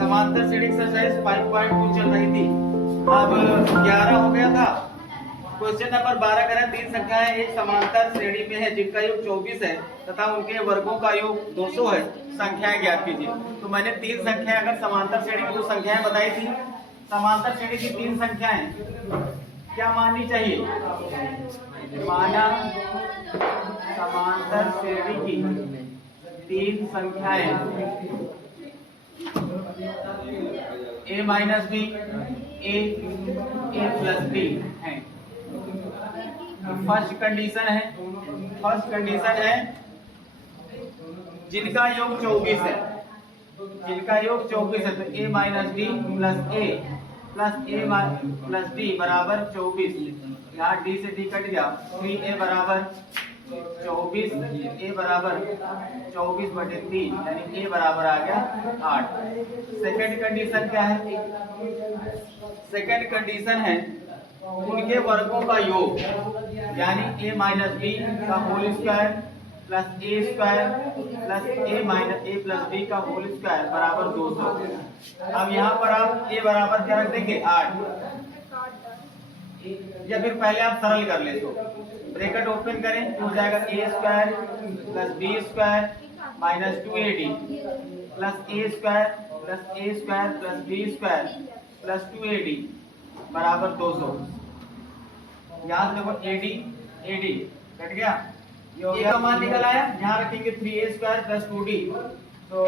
समांतर श्रेणी एक्सरसाइज 5.2 चल रही थी। अब 11 हो गया था। क्वेश्चन नंबर 12 करें। तीन संख्याएं एक समांतर श्रेणी में है जिनका योग 24 है तथा उनके वर्गों का योग 200 है। संख्याएं ज्ञात कीजिए। तो मैंने तीन संख्याएं अगर समांतर श्रेणी की जो संख्याएं बताई थी, समांतर श्रेणी की तीन संख्याएं क्या माननी चाहिए? माना समांतर श्रेणी की तीन संख्याएं a minus B, A plus B है। फर्स्ट कंडीशन है जिनका योग 24 है, जिनका योग 24 है। तो a minus B plus A plus D बराबर 24। यहाँ d से d कट गया। 3a बराबर 24, a बराबर 24/3 यानी a बराबर आ गया 8। सेकंड कंडीशन क्या है? सेकंड कंडीशन है उनके वर्गों का योग, यानी a माइनस बी का whole square plus a square plus A minus A plus B का होल स्क्वायर बराबर 200। अब यहाँ पर आप a बराबर क्या रख देंगे? 8। या फिर पहले आप सरल कर ले, तो ब्रैकेट ओपन करें तो हो जाएगा a square plus b square minus 2ad plus a square plus b square plus 2ad बराबर 200। यहाँ देखो ad कट गया। ये का मान निकल आया। यहाँ रखेंगे 3a स्क्वायर प्लस 2d। तो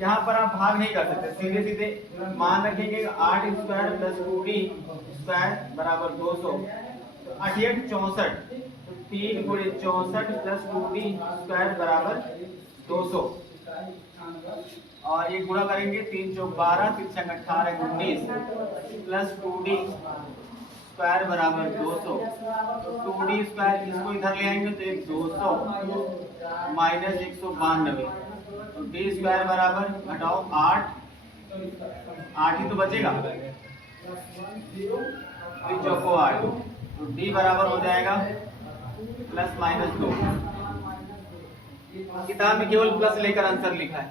यहाँ पर आप भाग नहीं कर सकते, सीधे सीधे मान रखेंगे 8 स्क्वायर प्लस 2d स्क्वायर बराबर 200। 8 64, 3 गुणे 64 प्लस 2d स्क्वायर बराबर 200। और ये गुणा करेंगे 3 चौक 12, 3 छक 18 19 प्लस 2d स्क्वायर बराबर 200। तो 2d स्क्वायर इसको इधर ले आएंगे तो एक 200 माइनस 192। तो d स्क्वायर बराबर घटाओ 8 ही तो बचेगा, 3 चौको 8। तो d बराबर हो जाएगा प्लस माइनस 2। किताब में केवल प्लस लेकर आंसर लिखा है।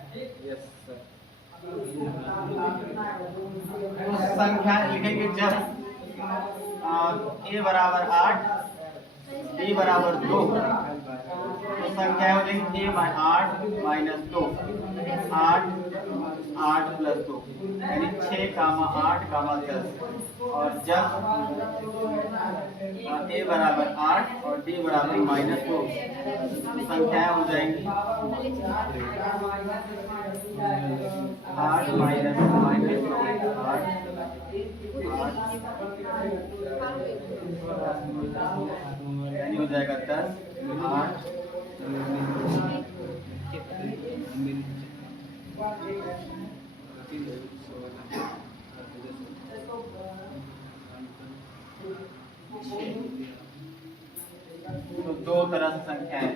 संख्या लिखेंगे जब a बराबर 8 d बराबर 2, तो संख्या हो जाएगी a 8 माइनस 2, 8 प्लस 2 यानी 6, 8, 10। और जब a बराबर 8 और d बराबर माइनस 2, संख्याएं हो जाएंगी 8 माइनस 8 यानी हो जाएगा 10, 8 तो दो तरह से संख्या है।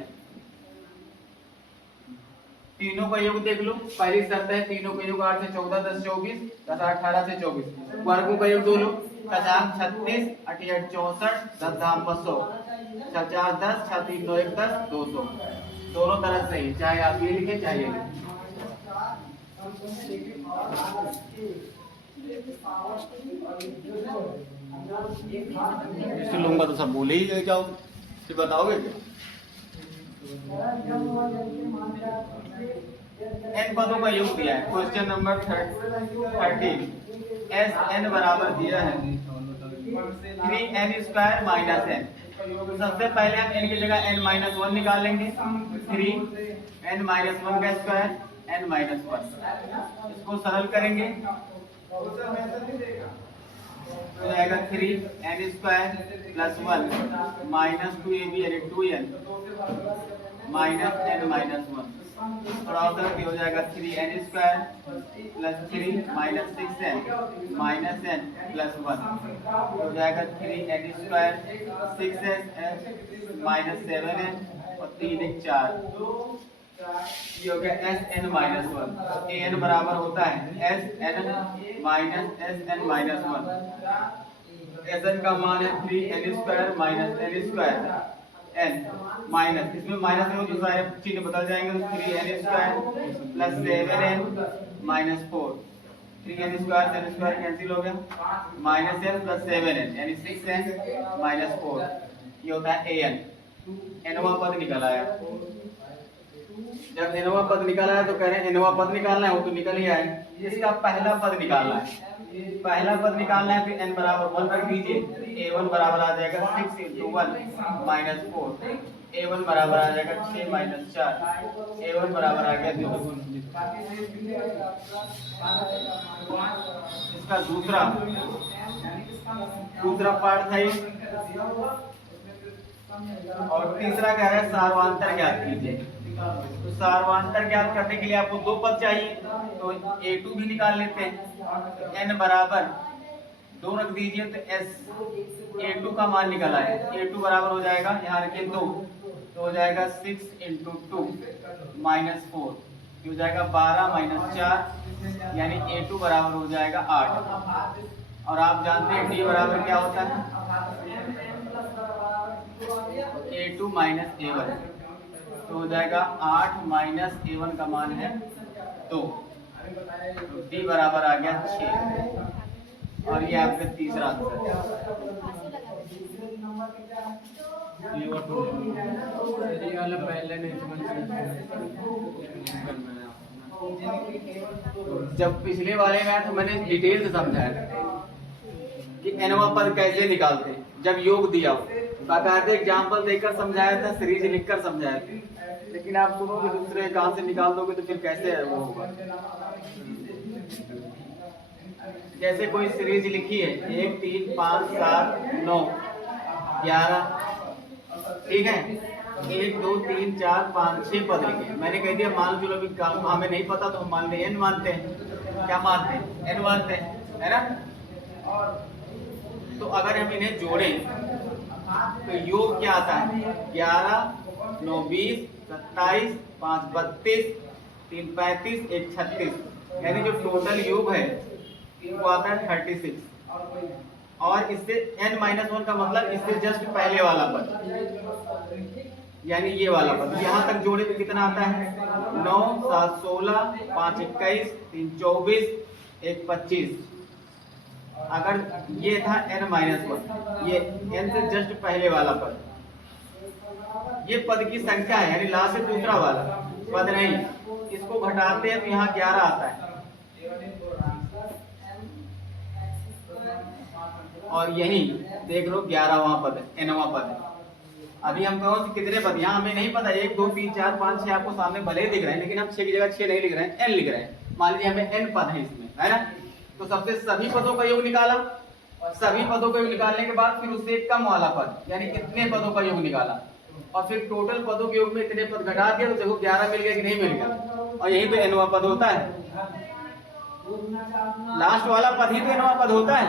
तीनों का योग देख लो। पहली शर्त है तीनों का योग 8 से 14, 10 24, 10 18 से 24। वर्गों का योग दो लो। 50 36, 88 64, 10 धाम 200, 50 10, 6 3 9 1 10, 200। दोनों तरह से ही, चाहे आप ये लिखें चाहे ये लिखें। इससे लूंगा तो सब बोले ही जाओ, फिर बताओगे क्या? n पदों का योग दिया है। Question number 13। एस n बराबर दिया है 3n स्क्वायर माइनस n। सबसे पहले हम n की जगह n माइनस 1 निकाल लेंगे। 3n माइनस 1 का स्क्वायर n माइनस 1। इसको सरल करेंगे तो आएगा 3n square plus 1 minus 2ab यानी 2n माइनस n माइनस 1। थोड़ा और हो जाएगा 3n square plus 3 minus 6n minus n plus 1 हो जाएगा 3n square 6n minus 7n और 3 1 4। ये हो गया Sn माइनस 1। an बराबर होता है Sn minus Sn minus 1। Sn का मान है 3n square minus n square n minus, इसमें माइनस हो तो सारे चिन्ह बदल जाएंगे, तो 3n square plus 7n minus 4, 3n square 7 square cancel हो गया, माइनस n प्लस 7n यानी 6n माइनस 4, ये होता है an, nवां पद निकल आया। जब nवां पद निकल आया तो कह रहे हैं nवां पद निकालना है, वो तो निकल ही आया, इसका पहला पद निकालना है, पहला पद निकालना है, फिर n बराबर 1 रख दीजिए, a1 बराबर आ जाएगा 6 × 1 माइनस 4, a1 बराबर आ जाएगा 6 माइनस 4, a1 बराबर आ गया 2। इसका दूसरा पार्ट था ये, और तीसरा कह रहा है सार्वधातुक ज्ञात कीजिए। तो सार्वधातुक ज्ञात करने के लिए आपको दो पद चाहिए, तो a2 भी निकाल लेते हैं, n बराबर 2 रख दीजिए, तो s a2 का मान निकल आए, a2 बराबर हो जाएगा, यहाँ रखिए 2, तो हो जाएगा 6 × 2 माइनस 4, हो जाएगा 12 माइनस 4, यानी a2 बराबर हो जाएगा 8। और आप जानते हैं d बराबर क्या होता है, a2 माइनस a1, तो हो जाएगा 8 माइनस a1 का मान है 2, तो d बराबर आ गया 6, और ये आपका तीसरा आंसर जब पिछले वाले में तो मैंने डिटेल से समझाया कि nवां पद कैसे निकालते, जब योग दिया हो बाकायदे एग्जाम्पल देकर समझाया था, सीरीज लिखकर समझाया था, लेकिन आप सुनोगे दूसरे कहां से निकाल दोगे तो फिर कैसे वो होगा। जैसे कोई सीरीज लिखी है 1 3 5 7 9 11, ठीक है, 1 2 3 4 5 6 पद लिखे, मैंने कह दिया मान लो चलो अभी काम हमें नहीं पता तो हम मान लें n मानते हैं, क्या मानते हैं, n मानते हैं, है ना। तो अगर हम इन्हें जोड़ें तो योग क्या आता है, 11 9 20 27 5 32 3 35 1 36, यानी जो टोटल योग है वो आता है 36, और इससे n-1 का मतलब इससे जस्ट पहले वाला पद, यानी ये वाला पद, यहाँ तक जोड़े तो कितना आता है, 9 7 16 5 21 3 24 1 25। अगर ये था n-1, ये n से जस्ट पहले वाला पद, ये पद की संख्या है, यानी लास्ट से दूसरा वाला पद नहीं, इसको घटाते हैं तो यहाँ 11 आता है, और यही देख लो 11वां पद है, nवां पद है। अभी हम कहो कितने पद, यहाँ हमें नहीं पता, 1 2 3 4 5 6 आपको सामने भले ही दिख रहे हैं, लेकिन हम 6 की जगह 6 नहीं लिख रहे हैं, n लिख रहे हैं। मान लीजिए हमें n पद है इसमें, है ना, तो सबसे सभी पदों का योग निकाला, सभी पदों का योग निकालने के बाद फिर उससे कम वाला पद, यानी इतने पदों का योग निकाला, और फिर टोटल पदों के योग में इतने पद घटा दिया, तो देखो 11 मिल गया कि नहीं मिल गया, और यही तो nवां पद होता है, लास्ट वाला पद ही तो nवां पद होता है।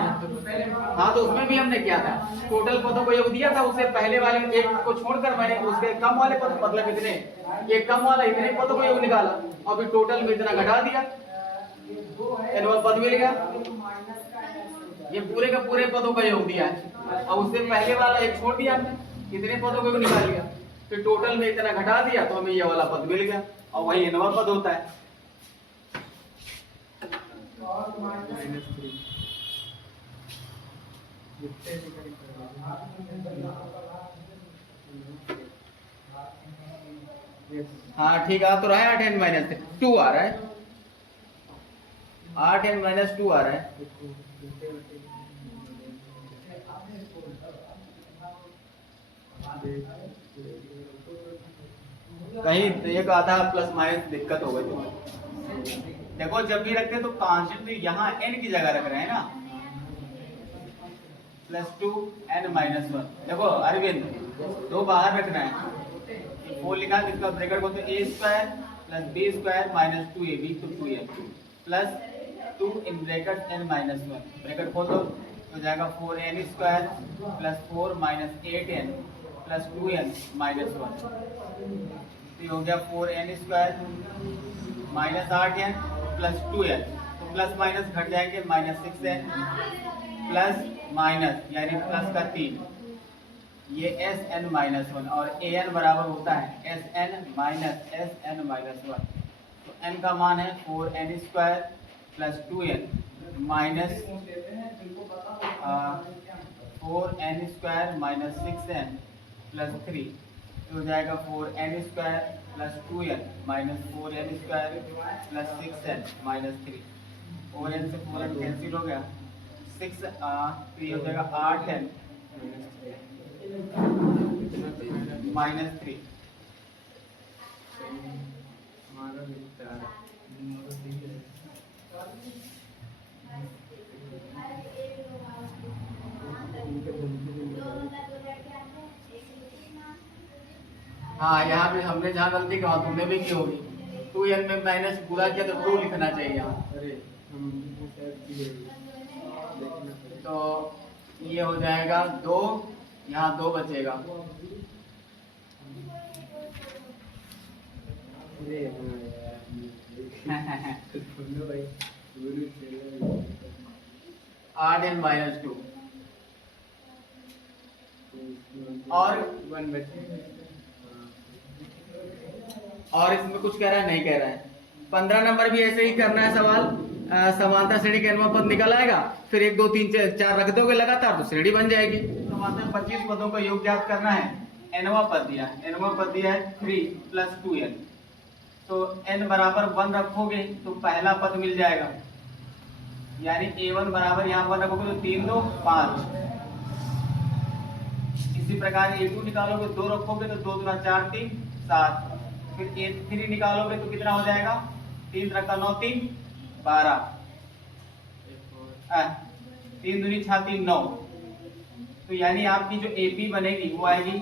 हाँ, तो उसमें भी हमने किया था, टोटल पदों को योग दिया था, उससे पहले वाले एक को छोड़कर मैंने उसके कम वाले पद, मतलब इतने, ये कम वाला इतने पदों को योग निकाला, और फिर टोटल में इतना घटा दिया, nवां पद मिल गया। ये पूरे का पूरे पदों का योग दिया है, और उससे पहले वाला एक छोड़ दिया हमने, कितने पदों को योग निकाल लिया, फिर टोटल में इतना घटा दिया, तो हमें ये वाला पद मिल गया, और वही nवां पद होता है। हाँ ठीक आ तो रहा है, 8n-2 आ रहा है, 8n-2 आ रहा है, कहीं एक आधा प्लस माइनस दिक्कत हो गई। देखो जब भी रखते हैं तो कांस्टेंट तो यहाँ n की जगह रख रहे हैं ना, +2n-1। देखो अरविंद, दो बाहर रखना है, 4 लिखा है, इसका ब्रैकेट बोलते हैं a² + b² - 2ab, तो 2n plus 2 in bracket n-1, bracket खोलो तो जाएगा 4n² + 4 - 8n + 2n - 1, तो हो गया 4n² - 8n + 2n, तो प्लस माइनस घट जाएंगे, -6n प्लस माइनस यानी प्लस का 3 ये एस एन माइनस वन और ए एन बराबर होता है एस एन माइनस वन। तो एन का मान है 4n square plus 2n minus 4n square minus 6n plus 3। तो हो जाएगा 4n square plus 2n minus 4n square plus 6n minus 3। 4n से 4n कैंसिल हो गया, 6 3 हो जाएगा 8n माइनस 3। हाँ, यहाँ पे हमने जहाँ गलती कहा तुमने भी की होगी, 2n में माइनस पूरा किया तो 2 लिखना चाहिए यहाँ। तो ये हो जाएगा 2, यहाँ 2 बचेगा। आठ एन माइनस 2 और इसमें कुछ कह रहा है, नहीं कह रहा है। 15 नंबर भी ऐसे ही करना है सवाल। समांतर श्रेणी का nवां पद निकल आएगा, फिर 1 2 3 4 रख दोगे लगातार तो श्रेणी बन जाएगी। समांतर 25 पदों का योग ज्ञात करना है। nवां पद दिया है 3 प्लस 2n। तो n बराबर 1 रखोगे तो पहला पद मिल जाएगा, यानी a1 बराबर यहाँ 1 रखोगे तो 3 2 5। इसी प्रकार a2 निकालोगे 2 रखोगे तो 2 दूना 4 3 7। फिर a3 निकालोगे तो कितना हो जाएगा, 3 रखा 9 3 12, 3 दूनी 6 3 9। तो यानी आपकी जो AP बनेगी वो आएगी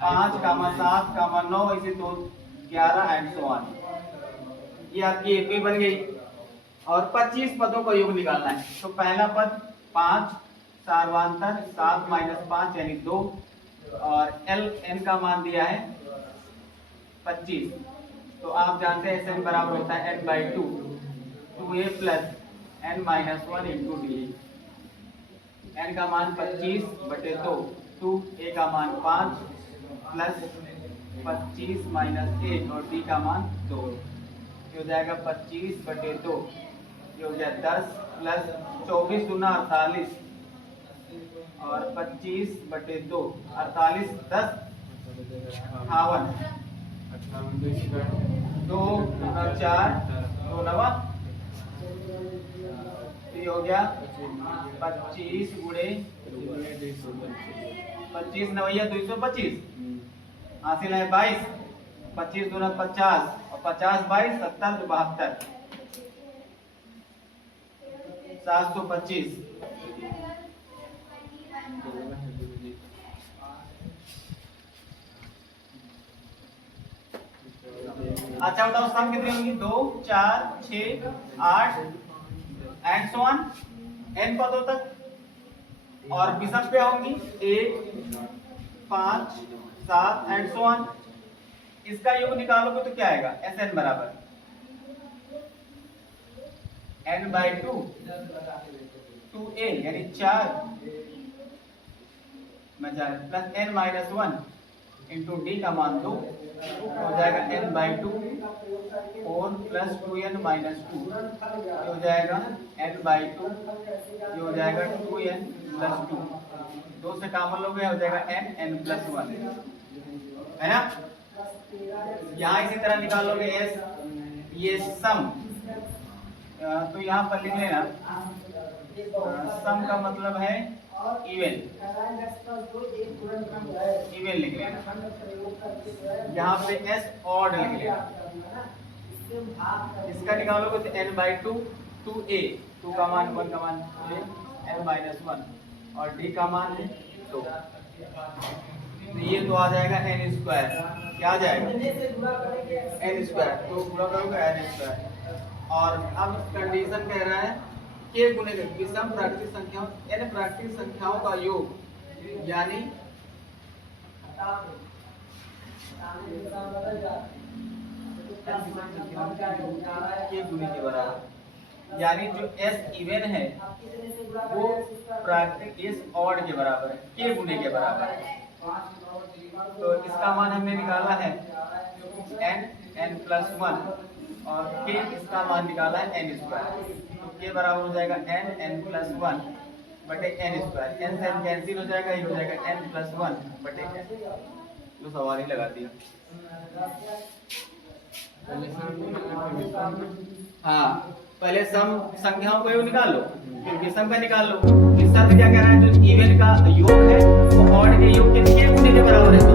5, 7, 9 इसे 2 11 एंड सो ऑन। ये आपकी AP बन गई। और 25 पदों का योग निकालना है। तो पहला पद 5 सार्वांतर 7 माइनस 5 यानी 2 और n का मान दिया है 25। तो आप जानते हैं n बराबर होता है n/2 2a plus n minus 1 into D. n का मान 25/2, 2a का मान 5 प्लस 25 माइनस 1 और d का मान 2। ये हो जाएगा 25/2, ये हो गया 10 प्लस 24 दूना 48 और 25/2 48 10 58 2 गुना 4 2 नवा। ये हो गया 25 गुणे 25 नवैया 225 हासिल है 22। 25 दूना 50 और 50 22 70 तो 72 725। अच्छा बताओ सम कितनी होंगी, 2 4 6 8 एंड सो ऑन n पदों तक। और विषम क्या होंगी 1 5 7 एंड सो ऑन। इसका योग निकालोगे तो क्या आएगा, Sn बराबर n/2 2a यानी 4 plus n minus 1 into D का मान 2 हो जाएगा n/2 4 प्लस 2n माइनस 2 हो जाएगा n/2। ये हो जाएगा 2n प्लस 2, 2 से कॉमन लोगे हो जाएगा n प्लस 1 है ना। यहाँ इसी तरह निकालोगे s, ये सम। तो यहाँ पर लिख लेना सम का मतलब है इवन लिख लेना। यहाँ पे s ऑड लिख लेना। इसका निकालोगे तो n/2 2a 2 का मान 1 का मान n माइनस 1 और d का मान है 2। तो ये तो आ जाएगा n स्क्वायर। क्या आ जाएगा n स्क्वायर, तो पूरा करोगे n स्क्वायर। और अब कंडीशन कह रहा है k गुने विषम प्राकृतिक संख्याओं n प्राकृतिक संख्याओं का योग यानी k गुने के बराबर, यानी जो s इवन है वो प्राकृतिक s ऑड के बराबर है, k गुने के बराबर है। तो इसका मान हमने निकाला है n प्लस 1 और k इसका मान निकाला है n स्क्वायर। तो k बराबर हो जाएगा n प्लस 1 बटे n स्क्वायर। n से n कैंसिल हो जाएगा, ये हो जाएगा n प्लस 1 बटे n। तो सवाल ही लगा दिया। हाँ, पहले सम संख्याओं को योग निकाल लो, फिर विषम का निकाल लो। इस साथ क्या कह रहा है, जो इवन का योग है वो ऑड के योग के 6 गुने के बराबर है।